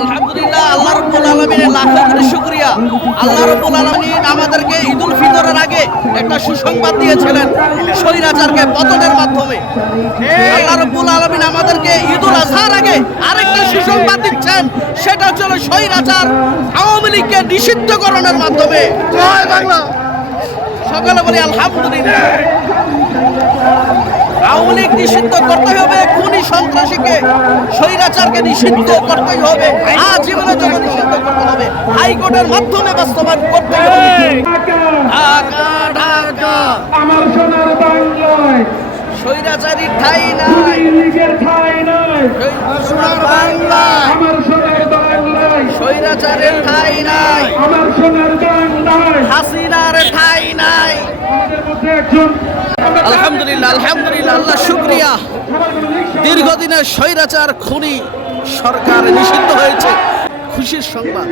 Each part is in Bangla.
আলহামদুলিল্লাহ, আল্লাহ রাব্বুল আলামিনের লাখো কোটি শুকরিয়া। আল্লাহ রাব্বুল আলামিন আমাদেরকে ঈদুল ফিতরের আগে একটা সুসংবাদ দিয়েছিলেন স্বৈরাচারকে পতনের মাধ্যমে। আল্লাহ রাব্বুল আলামিন আমাদেরকে ঈদুল আজহার আগে আরেকটা সুসংবাদ দিচ্ছেন, সেটা হচ্ছে স্বৈরাচার আওয়ামী লীগকে নিষিদ্ধকরণের মাধ্যমে। জয় বাংলা। সকলে বলি আলহামদুলিল্লাহ। আওয়ামী লীগ নিষিদ্ধ করতে হবে, খুনি সন্ত্রাসীকে স্বৈরাচারকে নিষিদ্ধ করতেই হবে, আজীবনের জন্য নিষিদ্ধ করতে হবে, হাইকোর্টের মাধ্যমে বাস্তবায়ন করতে হবে। ঢাকা ঢাকা আমার সোনার বাংলায় স্বৈরাচারী ঠাঁই নাই, লীগের ঠাঁই নাই। সোনার বাংলায় আমার সোনার বাংলায় স্বৈরাচারের ঠাঁই নাই, আমার সোনার বাংলায় হাসিনার ঠাঁই নাই। আমাদের মধ্যে একজন আলহামদুলিল্লাহ, আলহামদুলিল্লাহ, আল্লাহ শুকরিয়া। দীর্ঘদিনের স্বৈরাচার খুনি সরকার নিষিদ্ধ হয়েছে, খুশির সংবাদ।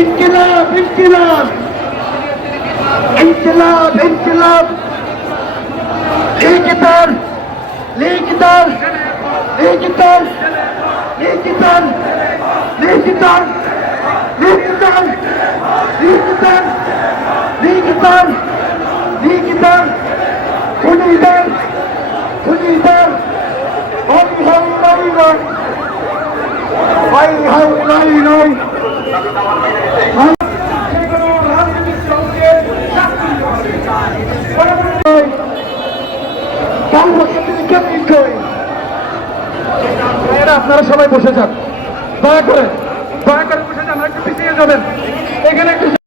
ইনকিলাব ইনকিলাব ইনকিলাব ইনকিলাব লিখিতার লিখিতার লিখিতার লিখিতার লিখিতার লিখিতার লিখিতার লিখিতার লিখিতার খুনিদের খুনিদের হাই হাই নাই নাই আপনারা সবাই বসে যান, দয়া করে বসে যান, একটু পিছিয়ে যাবেন। এখানে